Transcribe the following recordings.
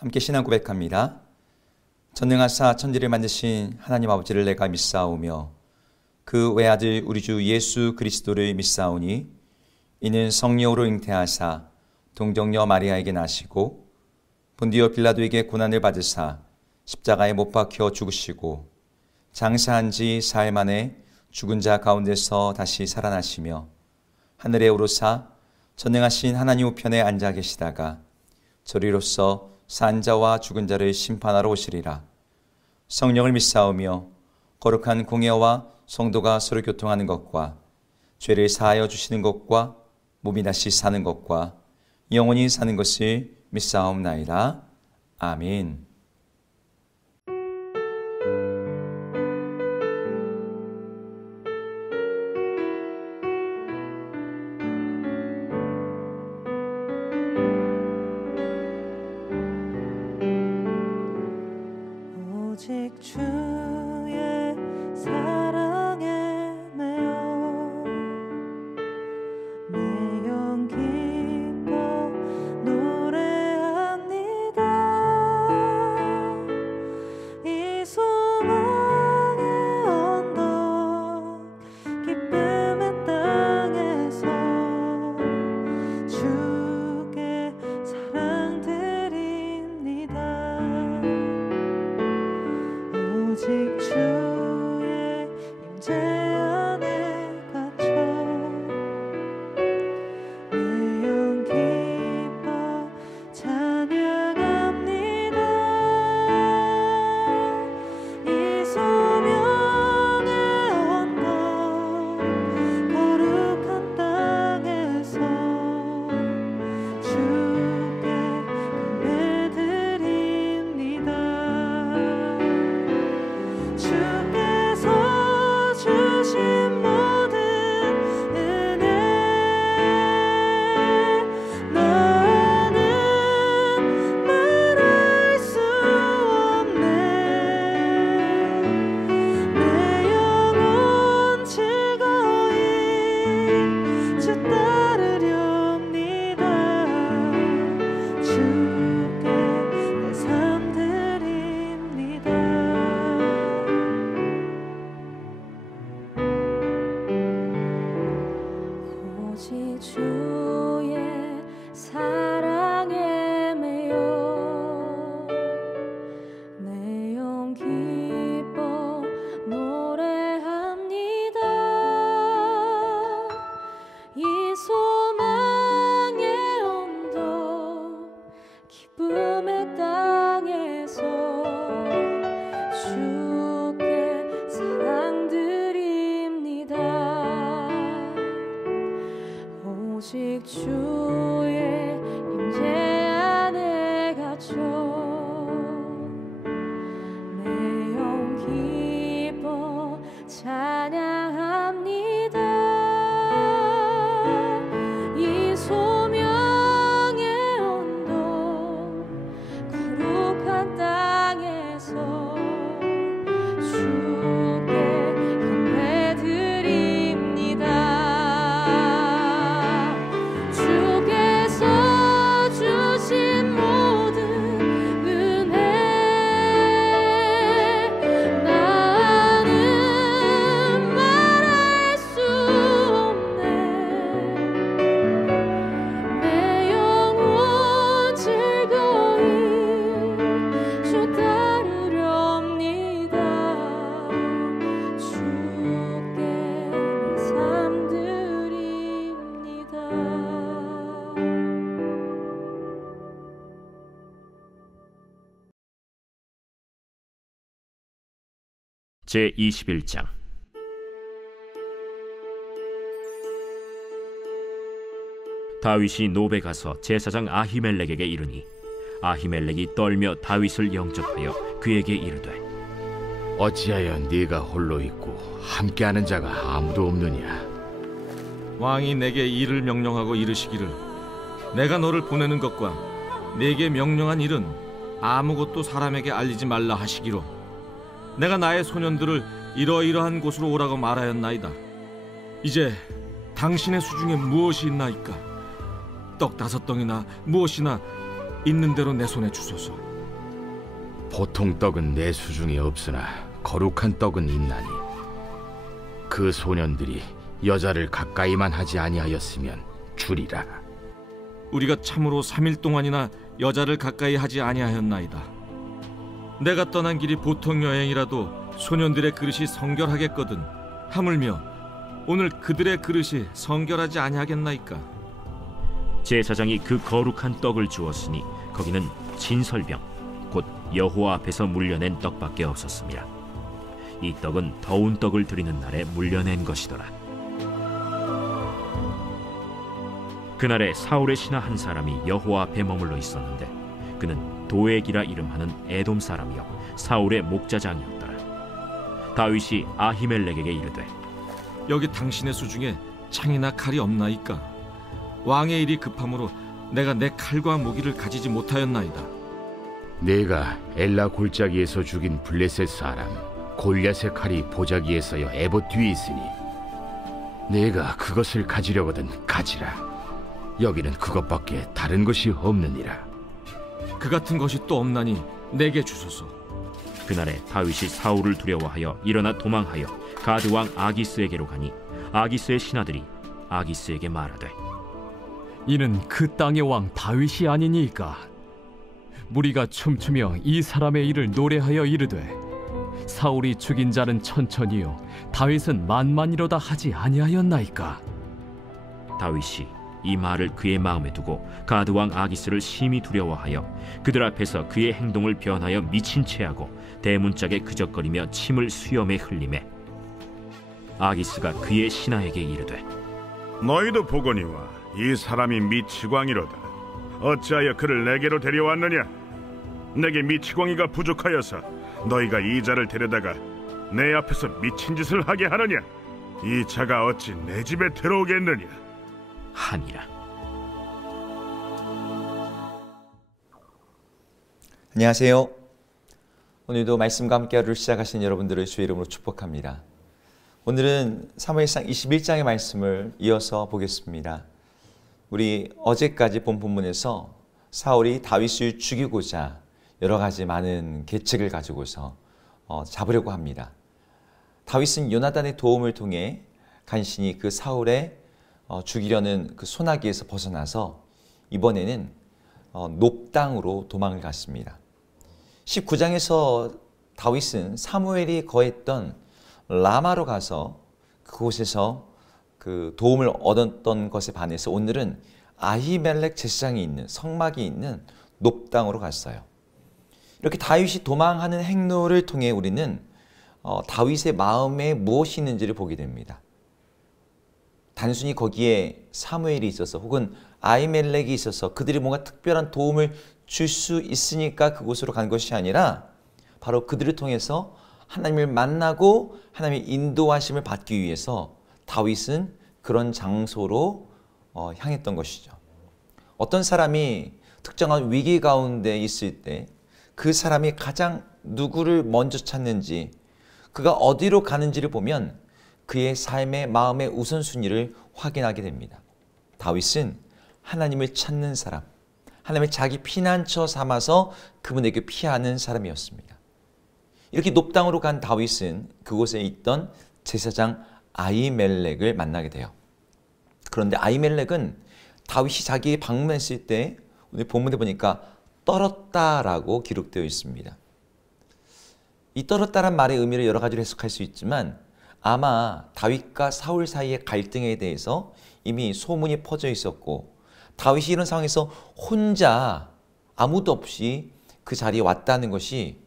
함께 신앙 고백합니다. 전능하사 천지를 만드신 하나님 아버지를 내가 믿사오며 그 외아들 우리 주 예수 그리스도를 믿사오니 이는 성령으로 잉태하사 동정녀 마리아에게 나시고 본디오 빌라도에게 고난을 받으사 십자가에 못 박혀 죽으시고 장사한 지 사흘 만에 죽은 자 가운데서 다시 살아나시며 하늘에 오르사 전능하신 하나님 우편에 앉아 계시다가 저리로서 산 자와 죽은 자를 심판하러 오시리라. 성령을 믿사오며 거룩한 공예와 성도가 서로 교통하는 것과 죄를 사하여 주시는 것과 몸이 다시 사는 것과 영원히 사는 것을 믿사옵나이다. 아멘. 오직 주의 사랑에 매여 내 영 기뻐 노래합니다. 이 소망의 언덕 기쁨의 땅에서 주께 사랑 드립니다. 오직 주의 임재 안에 갇혀 내 영 기뻐 찬양합니다. 이 소명의 언덕 거룩한 땅에서 주께 예배드립니다. 주께서 주신 모든 은혜 나는 말할 수 없네. 내 영혼 즐거이 주 따르렵니다. 주께 내 삶 드립니다. 오직 주의 사랑에 매여 내 영 기뻐 노래합니다. 이 소망의 언덕 기쁨의 땅에서 주께 사랑 드립니다. 오직 주의 임재 안에 갇혀 내 영 기뻐 찬양합니다. 이 소명의 언덕 거룩한 땅에서 주께 예배드립니다. 주께서 주신 모든 은혜 나는 말할 수 없네. 내 영혼 즐거이 주 따르렵니다. 주께 내 삶 드립니다. 제21장 다윗이 노베 가서 제사장 아히멜렉에게 이르니 아히멜렉이 떨며 다윗을 영접하여 그에게 이르되 어찌하여 네가 홀로 있고 함께하는 자가 아무도 없느냐? 왕이 내게 일을 명령하고 이르시기를 내가 너를 보내는 것과 네게 명령한 일은 아무것도 사람에게 알리지 말라 하시기로 내가 나의 소년들을 이러이러한 곳으로 오라고 말하였나이다. 이제 당신의 수중에 무엇이 있나이까? 떡 5덩이나 무엇이나 있는 대로 내 손에 주소서. 보통 떡은 내 수중에 없으나 거룩한 떡은 있나니 그 소년들이 여자를 가까이만 하지 아니하였으면 주리라. 우리가 참으로 3일 동안이나 여자를 가까이 하지 아니하였나이다. 내가 떠난 길이 보통 여행이라도 소년들의 그릇이 성결하겠거든 하물며 오늘 그들의 그릇이 성결하지 아니하겠나이까. 제사장이 그 거룩한 떡을 주었으니 거기는 진설병 곧 여호와 앞에서 물려낸 떡밖에 없었습니다. 이 떡은 더운 떡을 드리는 날에 물려낸 것이더라. 그날에 사울의 신하 한 사람이 여호와 앞에 머물러 있었는데 그는 도액이라 이름하는 에돔 사람이요 사울의 목자장이었더라. 다윗이 아히멜렉에게 이르되 여기 당신의 수중에 창이나 칼이 없나이까. 왕의 일이 급함으로 내가 내 칼과 무기를 가지지 못하였나이다. 내가 엘라 골짜기에서 죽인 블레셋 사람 골리앗의 칼이 보자기에서여 에봇 뒤에 있으니 내가 그것을 가지려거든 가지라. 여기는 그것밖에 다른 것이 없느니라. 그 같은 것이 또 없나니 내게 주소서. 그날에 다윗이 사울을 두려워하여 일어나 도망하여 가드 왕 아기스에게로 가니 아기스의 신하들이 아기스에게 말하되 이는 그 땅의 왕 다윗이 아니니까. 무리가 춤추며 이 사람의 일을 노래하여 이르되 사울이 죽인 자는 천천히요 다윗은 만만이로다 하지 아니하였나이까. 다윗이 이 말을 그의 마음에 두고 가드 왕 아기스를 심히 두려워하여 그들 앞에서 그의 행동을 변하여 미친 채하고 대문짝에 그적거리며 침을 수염에 흘리매 아기스가 그의 신하에게 이르되 너희도 보거니와 이 사람이 미치광이로다. 어찌하여 그를 내게로 데려왔느냐? 내게 미치광이가 부족하여서 너희가 이 자를 데려다가 내 앞에서 미친 짓을 하게 하느냐? 이 자가 어찌 내 집에 들어오겠느냐? 하니라. 안녕하세요. 오늘도 말씀과 함께 하루를 시작하신 여러분들을 주의 이름으로 축복합니다. 오늘은 사무엘상 21장의 말씀을 이어서 보겠습니다. 우리 어제까지 본 본문에서 사울이 다윗을 죽이고자 여러 가지 많은 계책을 가지고서 잡으려고 합니다. 다윗은 요나단의 도움을 통해 간신히 그 사울의 죽이려는 그 소나기에서 벗어나서 이번에는 높당으로 도망을 갔습니다. 19장에서 다윗은 사무엘이 거했던 라마로 가서 그곳에서 그 도움을 얻었던 것에 반해서 오늘은 아히멜렉 제사장이 있는 성막이 있는 높당으로 갔어요. 이렇게 다윗이 도망하는 행로를 통해 우리는 다윗의 마음에 무엇이 있는지를 보게 됩니다. 단순히 거기에 사무엘이 있어서 혹은 아히멜렉이 있어서 그들이 뭔가 특별한 도움을 줄 수 있으니까 그곳으로 간 것이 아니라 바로 그들을 통해서 하나님을 만나고 하나님의 인도하심을 받기 위해서 다윗은 그런 장소로 향했던 것이죠. 어떤 사람이 특정한 위기 가운데 있을 때 그 사람이 가장 누구를 먼저 찾는지 그가 어디로 가는지를 보면 그의 삶의 마음의 우선순위를 확인하게 됩니다. 다윗은 하나님을 찾는 사람, 하나님을 자기 피난처 삼아서 그분에게 피하는 사람이었습니다. 이렇게 높당으로 간 다윗은 그곳에 있던 제사장 아히멜렉을 만나게 돼요. 그런데 아히멜렉은 다윗이 자기에 방문했을 때 오늘 본문에 보니까 떨었다라고 기록되어 있습니다. 이 떨었다란 말의 의미를 여러 가지로 해석할 수 있지만 아마 다윗과 사울 사이의 갈등에 대해서 이미 소문이 퍼져 있었고 다윗이 이런 상황에서 혼자 아무도 없이 그 자리에 왔다는 것이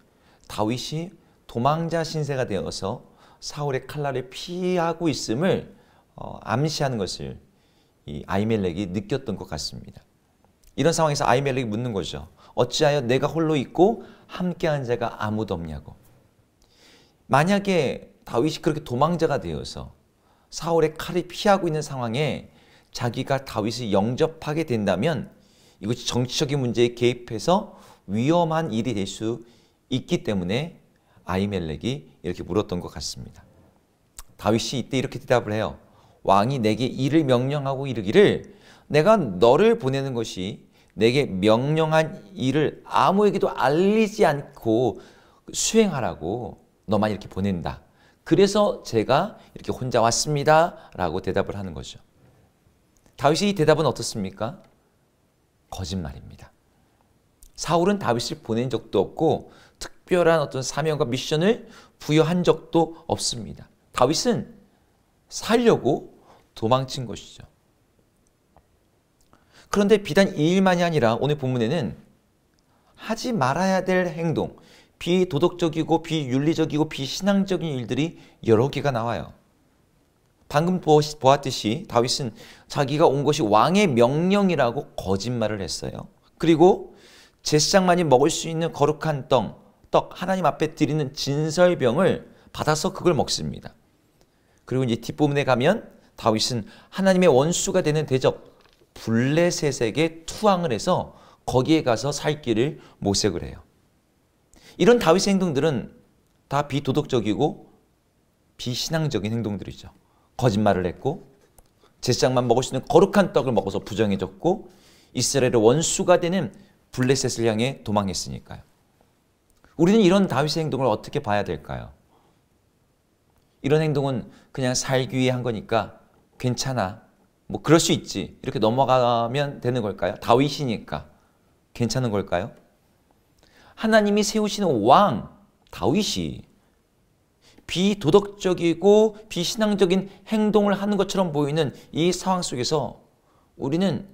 다윗이 도망자 신세가 되어서 사울의 칼날을 피하고 있음을 암시하는 것을 이 아히멜렉이 느꼈던 것 같습니다. 이런 상황에서 아히멜렉이 묻는 거죠. 어찌하여 내가 홀로 있고 함께한 자가 아무도 없냐고. 만약에 다윗이 그렇게 도망자가 되어서 사울의 칼을 피하고 있는 상황에 자기가 다윗을 영접하게 된다면 이것이 정치적인 문제에 개입해서 위험한 일이 될 수 있기 때문에 아히멜렉이 이렇게 물었던 것 같습니다. 다윗이 이때 이렇게 대답을 해요. 왕이 내게 일을 명령하고 이르기를 내가 너를 보내는 것이 내게 명령한 일을 아무에게도 알리지 않고 수행하라고 너만 이렇게 보낸다. 그래서 제가 이렇게 혼자 왔습니다 라고 대답을 하는 거죠. 다윗의 이 대답은 어떻습니까? 거짓말입니다. 사울은 다윗을 보낸 적도 없고 특별한 어떤 사명과 미션을 부여한 적도 없습니다. 다윗은 살려고 도망친 것이죠. 그런데 비단 이 일만이 아니라 오늘 본문에는 하지 말아야 될 행동, 비도덕적이고 비윤리적이고 비신앙적인 일들이 여러 개가 나와요. 방금 보았듯이 다윗은 자기가 온 것이 왕의 명령이라고 거짓말을 했어요. 그리고 제사장만이 먹을 수 있는 거룩한 떡, 하나님 앞에 드리는 진설병을 받아서 그걸 먹습니다. 그리고 이제 뒷부분에 가면 다윗은 하나님의 원수가 되는 대적 블레셋에게 투항을 해서 거기에 가서 살 길을 모색을 해요. 이런 다윗의 행동들은 다 비도덕적이고 비신앙적인 행동들이죠. 거짓말을 했고 제사장만 먹을 수 있는 거룩한 떡을 먹어서 부정해졌고 이스라엘의 원수가 되는 블레셋을 향해 도망했으니까요. 우리는 이런 다윗의 행동을 어떻게 봐야 될까요? 이런 행동은 그냥 살기 위해 한 거니까 괜찮아. 뭐 그럴 수 있지. 이렇게 넘어가면 되는 걸까요? 다윗이니까 괜찮은 걸까요? 하나님이 세우시는 왕 다윗이 비도덕적이고 비신앙적인 행동을 하는 것처럼 보이는 이 상황 속에서 우리는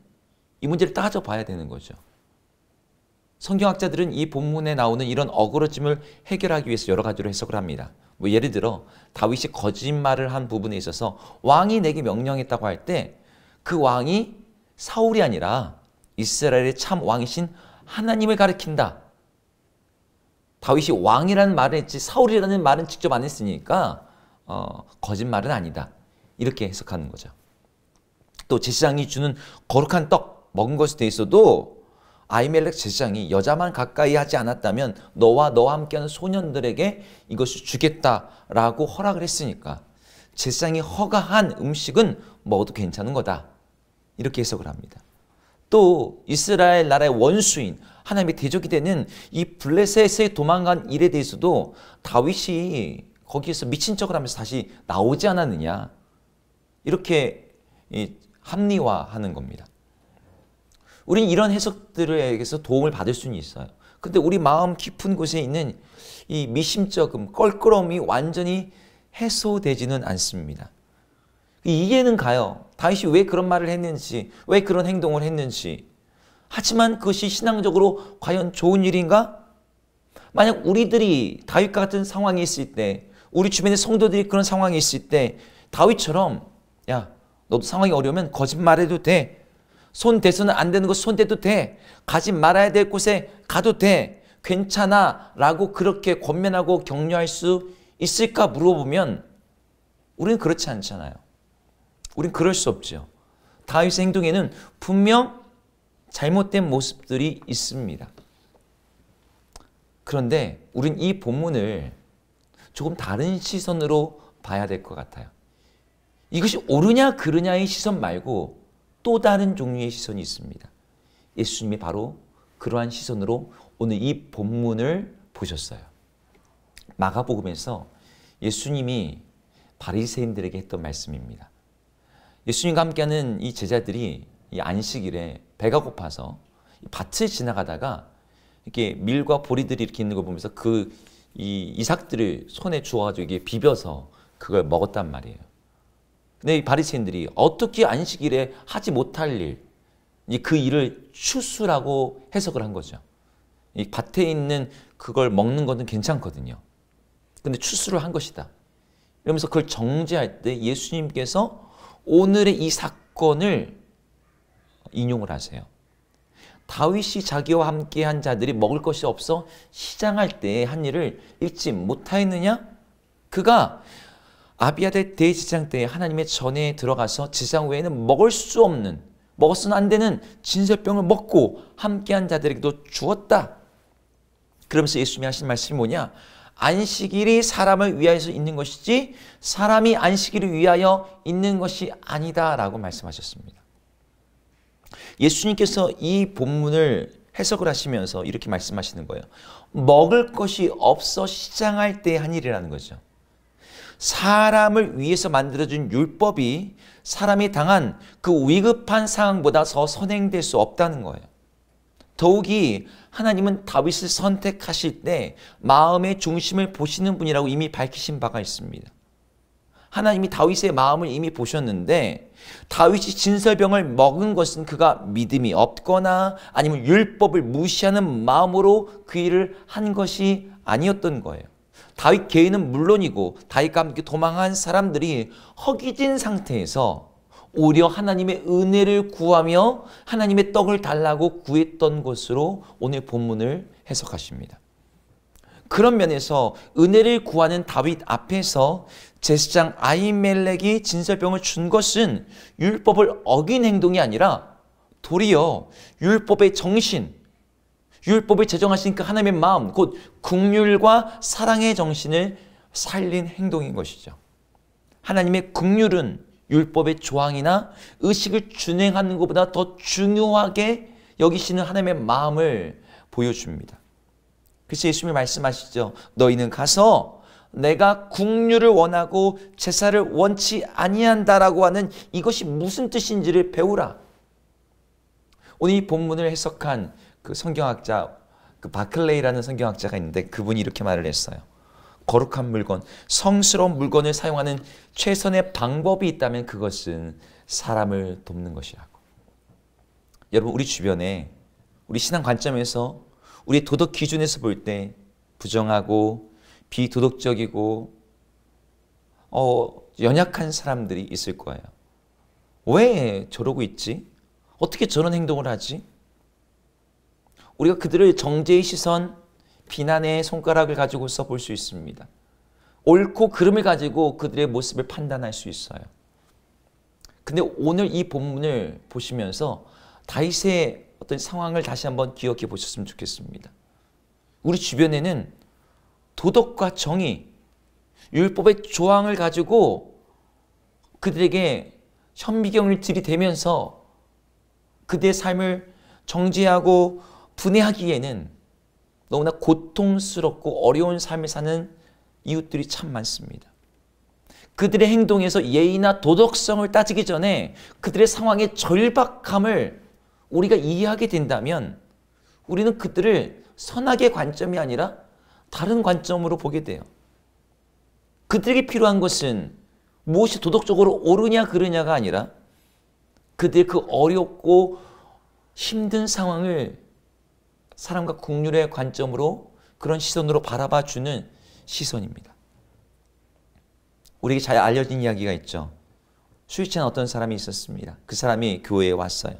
이 문제를 따져봐야 되는 거죠. 성경학자들은 이 본문에 나오는 이런 어그러짐을 해결하기 위해서 여러 가지로 해석을 합니다. 뭐 예를 들어 다윗이 거짓말을 한 부분에 있어서 왕이 내게 명령했다고 할 때 그 왕이 사울이 아니라 이스라엘의 참 왕이신 하나님을 가리킨다. 다윗이 왕이라는 말을 했지 사울이라는 말은 직접 안 했으니까 거짓말은 아니다. 이렇게 해석하는 거죠. 또 제사장이 주는 거룩한 떡 먹은 것에 대해서도 아히멜렉 제사장이 여자만 가까이 하지 않았다면 너와 너와 함께하는 소년들에게 이것을 주겠다라고 허락을 했으니까 제사장이 허가한 음식은 먹어도 괜찮은 거다. 이렇게 해석을 합니다. 또 이스라엘 나라의 원수인 하나님의 대적이 되는 이 블레셋에 도망간 일에 대해서도 다윗이 거기에서 미친 척을 하면서 다시 나오지 않았느냐. 이렇게 합리화하는 겁니다. 우린 이런 해석들에게서 도움을 받을 수는 있어요. 근데 우리 마음 깊은 곳에 있는 이 미심쩍음, 껄끄러움이 완전히 해소되지는 않습니다. 이해는 가요. 다윗이 왜 그런 말을 했는지, 왜 그런 행동을 했는지. 하지만 그것이 신앙적으로 과연 좋은 일인가? 만약 우리들이 다윗과 같은 상황이 있을 때, 우리 주변의 성도들이 그런 상황이 있을 때 다윗처럼 야, 너도 상황이 어려우면 거짓말해도 돼. 손 대서는 안 되는 거 손 대도 돼. 가지 말아야 될 곳에 가도 돼. 괜찮아 라고 그렇게 권면하고 격려할 수 있을까 물어보면 우리는 그렇지 않잖아요. 우린 그럴 수 없죠. 다윗의 행동에는 분명 잘못된 모습들이 있습니다. 그런데 우린 이 본문을 조금 다른 시선으로 봐야 될 것 같아요. 이것이 옳으냐 그르냐의 시선 말고 또 다른 종류의 시선이 있습니다. 예수님이 바로 그러한 시선으로 오늘 이 본문을 보셨어요. 마가복음에서 예수님이 바리새인들에게 했던 말씀입니다. 예수님과 함께하는 이 제자들이 이 안식일에 배가 고파서 밭을 지나가다가 이렇게 밀과 보리들이 이렇게 있는 걸 보면서 그 이삭들을 손에 주워가지고 이게 비벼서 그걸 먹었단 말이에요. 근데 이 바리새인들이 어떻게 안식일에 하지 못할 일, 그 일을 추수라고 해석을 한 거죠. 이 밭에 있는 그걸 먹는 것은 괜찮거든요. 근데 추수를 한 것이다. 이러면서 그걸 정죄할 때 예수님께서 오늘의 이 사건을 인용을 하세요. 다윗이 자기와 함께한 자들이 먹을 것이 없어 시장할 때 한 일을 읽지 못하였느냐? 그가 아비아델 대제사장 때 하나님의 전에 들어가서 제사장 외에는 먹을 수 없는, 먹어서는 안 되는 진설병을 먹고 함께한 자들에게도 주었다. 그러면서 예수님이 하신 말씀이 뭐냐? 안식일이 사람을 위하여서 있는 것이지 사람이 안식일을 위하여 있는 것이 아니다 라고 말씀하셨습니다. 예수님께서 이 본문을 해석을 하시면서 이렇게 말씀하시는 거예요. 먹을 것이 없어 시장할 때 한 일이라는 거죠. 사람을 위해서 만들어진 율법이 사람이 당한 그 위급한 상황보다 더 선행될 수 없다는 거예요. 더욱이 하나님은 다윗을 선택하실 때 마음의 중심을 보시는 분이라고 이미 밝히신 바가 있습니다. 하나님이 다윗의 마음을 이미 보셨는데 다윗이 진설병을 먹은 것은 그가 믿음이 없거나 아니면 율법을 무시하는 마음으로 그 일을 한 것이 아니었던 거예요. 다윗 개인은 물론이고 다윗과 함께 도망한 사람들이 허기진 상태에서 오히려 하나님의 은혜를 구하며 하나님의 떡을 달라고 구했던 것으로 오늘 본문을 해석하십니다. 그런 면에서 은혜를 구하는 다윗 앞에서 제사장 아히멜렉이 진설병을 준 것은 율법을 어긴 행동이 아니라 도리어 율법의 정신, 율법을 제정하신 그 하나님의 마음, 곧 긍휼과 사랑의 정신을 살린 행동인 것이죠. 하나님의 긍휼은 율법의 조항이나 의식을 준행하는 것보다 더 중요하게 여기시는 하나님의 마음을 보여줍니다. 그래서 예수님이 말씀하시죠. 너희는 가서 내가 긍휼을 원하고 제사를 원치 아니한다라고 하는 이것이 무슨 뜻인지를 배우라. 오늘 이 본문을 해석한 그 성경학자, 그 바클레이라는 성경학자가 있는데 그분이 이렇게 말을 했어요. 거룩한 물건, 성스러운 물건을 사용하는 최선의 방법이 있다면 그것은 사람을 돕는 것이라고. 여러분, 우리 주변에 우리 신앙 관점에서 우리 도덕 기준에서 볼 때 부정하고 비도덕적이고 연약한 사람들이 있을 거예요. 왜 저러고 있지? 어떻게 저런 행동을 하지? 우리가 그들을 정죄의 시선, 비난의 손가락을 가지고서 볼 수 있습니다. 옳고 그름을 가지고 그들의 모습을 판단할 수 있어요. 근데 오늘 이 본문을 보시면서 다윗의 어떤 상황을 다시 한번 기억해 보셨으면 좋겠습니다. 우리 주변에는 도덕과 정의, 율법의 조항을 가지고 그들에게 현미경을 들이대면서 그들의 삶을 정죄하고 분해하기에는 너무나 고통스럽고 어려운 삶을 사는 이웃들이 참 많습니다. 그들의 행동에서 예의나 도덕성을 따지기 전에 그들의 상황의 절박함을 우리가 이해하게 된다면 우리는 그들을 선악의 관점이 아니라 다른 관점으로 보게 돼요. 그들에게 필요한 것은 무엇이 도덕적으로 옳으냐 그르냐가 아니라 그들의 그 어렵고 힘든 상황을 사람과 긍휼의 관점으로 그런 시선으로 바라봐 주는 시선입니다. 우리에게 잘 알려진 이야기가 있죠. 술 취한 어떤 사람이 있었습니다. 그 사람이 교회에 왔어요.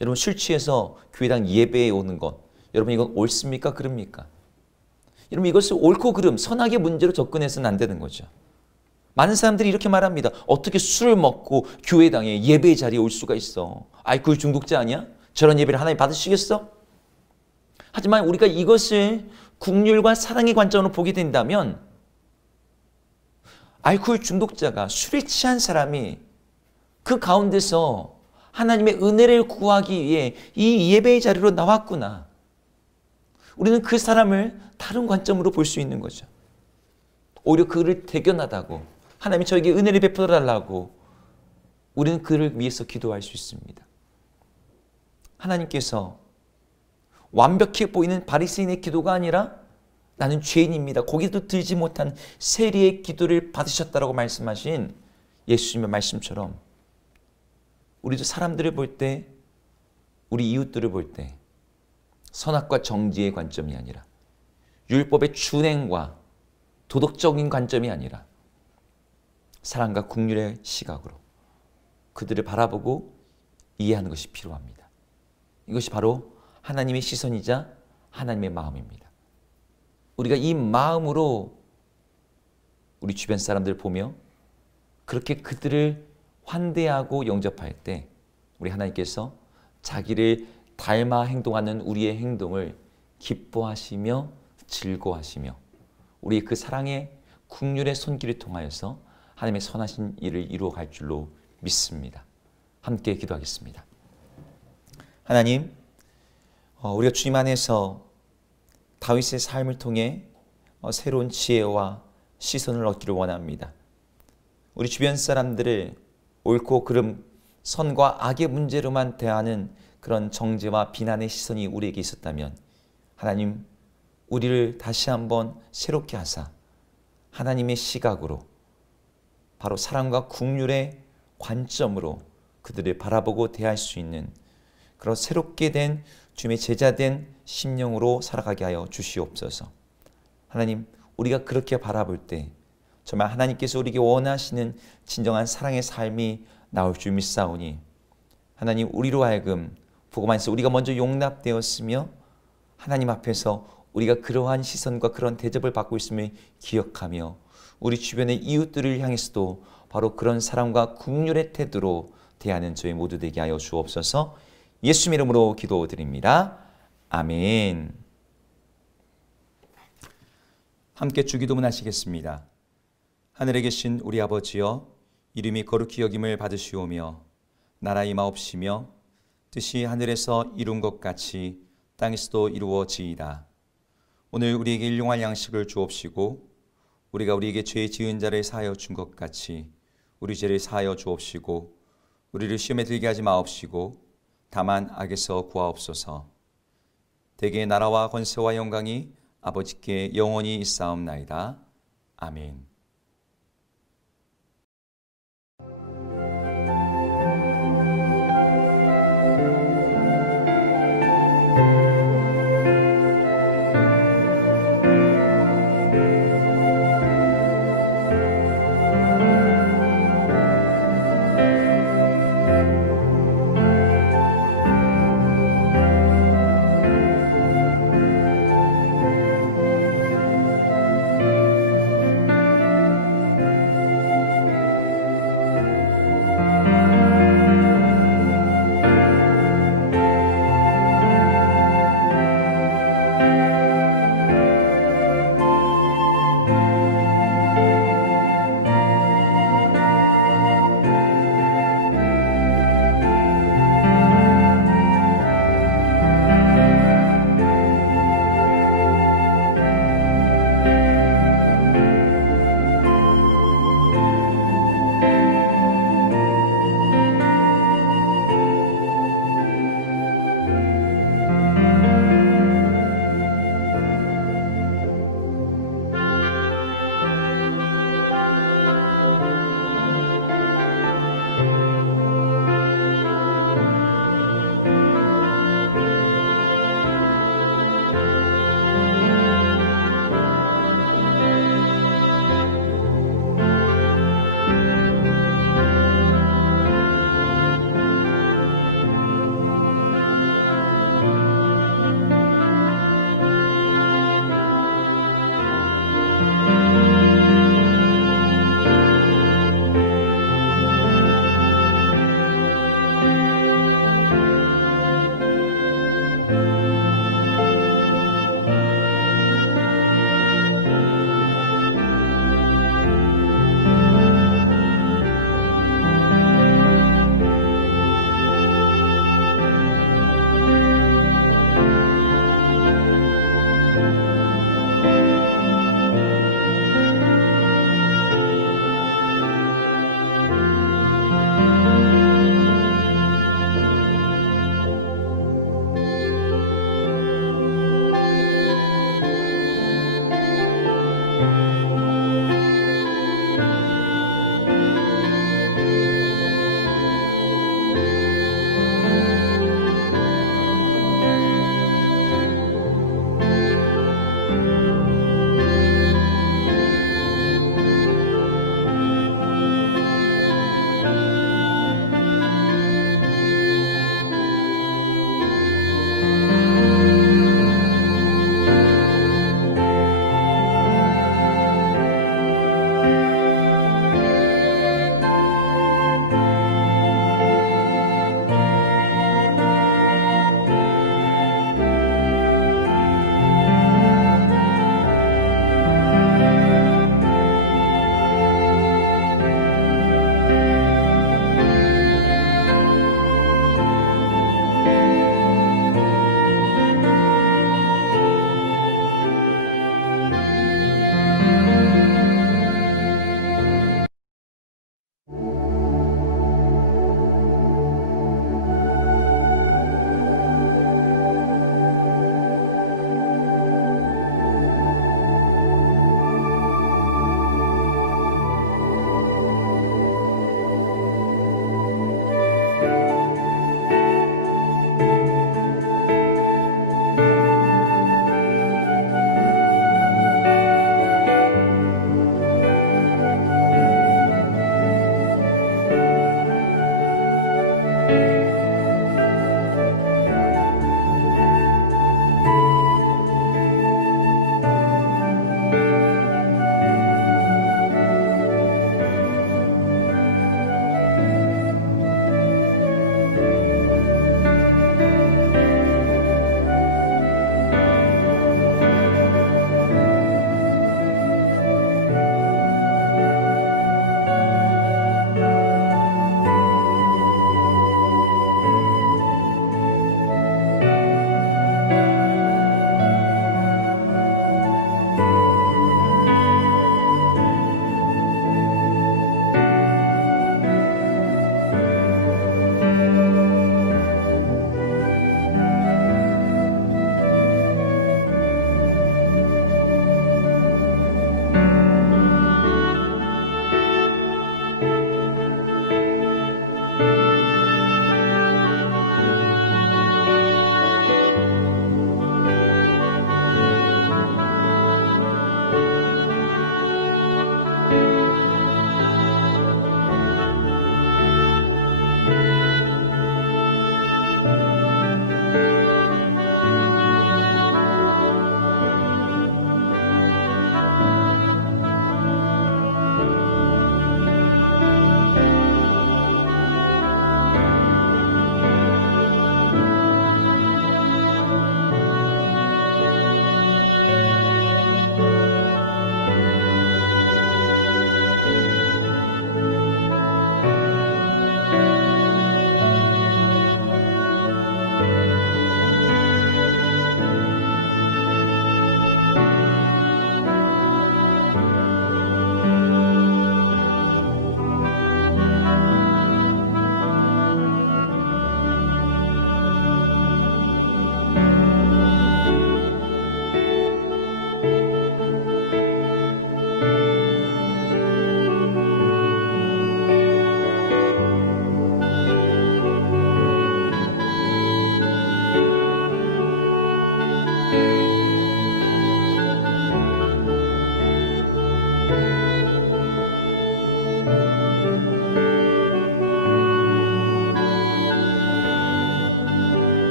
여러분, 술 취해서 교회당 예배에 오는 것, 여러분 이건 옳습니까? 그럽니까? 여러분, 이것을 옳고 그름, 선악의 문제로 접근해서는 안 되는 거죠. 많은 사람들이 이렇게 말합니다. 어떻게 술을 먹고 교회당에 예배 자리에 올 수가 있어? 알코올 중독자 아니야? 저런 예배를 하나님 받으시겠어? 하지만 우리가 이것을 긍휼과 사랑의 관점으로 보게 된다면 알코올 중독자가 술에 취한 사람이 그 가운데서 하나님의 은혜를 구하기 위해 이 예배의 자리로 나왔구나. 우리는 그 사람을 다른 관점으로 볼 수 있는 거죠. 오히려 그를 대견하다고, 하나님이 저에게 은혜를 베풀어 달라고 우리는 그를 위해서 기도할 수 있습니다. 하나님께서 완벽해 보이는 바리새인의 기도가 아니라 나는 죄인입니다, 고개도 들지 못한 세리의 기도를 받으셨다라고 말씀하신 예수님의 말씀처럼 우리도 사람들을 볼 때, 우리 이웃들을 볼 때 선악과 정지의 관점이 아니라 율법의 준행과 도덕적인 관점이 아니라 사랑과 긍휼의 시각으로 그들을 바라보고 이해하는 것이 필요합니다. 이것이 바로 하나님의 시선이자 하나님의 마음입니다. 우리가 이 마음으로 우리 주변 사람들을 보며 그렇게 그들을 환대하고 영접할 때 우리 하나님께서 자기를 닮아 행동하는 우리의 행동을 기뻐하시며 즐거워하시며 우리 그 사랑의 긍휼의 손길을 통하여서 하나님의 선하신 일을 이루어갈 줄로 믿습니다. 함께 기도하겠습니다. 하나님, 우리가 주님 안에서 다윗의 삶을 통해 새로운 지혜와 시선을 얻기를 원합니다. 우리 주변 사람들을 옳고 그름, 선과 악의 문제로만 대하는 그런 정죄와 비난의 시선이 우리에게 있었다면 하나님, 우리를 다시 한번 새롭게 하사 하나님의 시각으로 바로 사랑과 긍휼의 관점으로 그들을 바라보고 대할 수 있는 그런 새롭게 된 주님의 제자된 심령으로 살아가게 하여 주시옵소서. 하나님, 우리가 그렇게 바라볼 때 정말 하나님께서 우리에게 원하시는 진정한 사랑의 삶이 나올 줄 믿사오니 하나님, 우리로 하여금 복음 안에서 우리가 먼저 용납되었으며 하나님 앞에서 우리가 그러한 시선과 그런 대접을 받고 있음을 기억하며 우리 주변의 이웃들을 향해서도 바로 그런 사랑과 긍휼의 태도로 대하는 저희 모두 되게 하여 주옵소서. 예수님 이름으로 기도드립니다. 아멘. 함께 주기도문 하시겠습니다. 하늘에 계신 우리 아버지여, 이름이 거룩히 여김을 받으시오며 나라 임하옵시며 뜻이 하늘에서 이룬 것 같이 땅에서도 이루어지이다. 오늘 우리에게 일용할 양식을 주옵시고 우리가 우리에게 죄 지은 자를 사하여 준 것 같이 우리 죄를 사하여 주옵시고 우리를 시험에 들게 하지 마옵시고 다만 악에서 구하옵소서. 대개 나라와 권세와 영광이 아버지께 영원히 있사옵나이다. 아멘.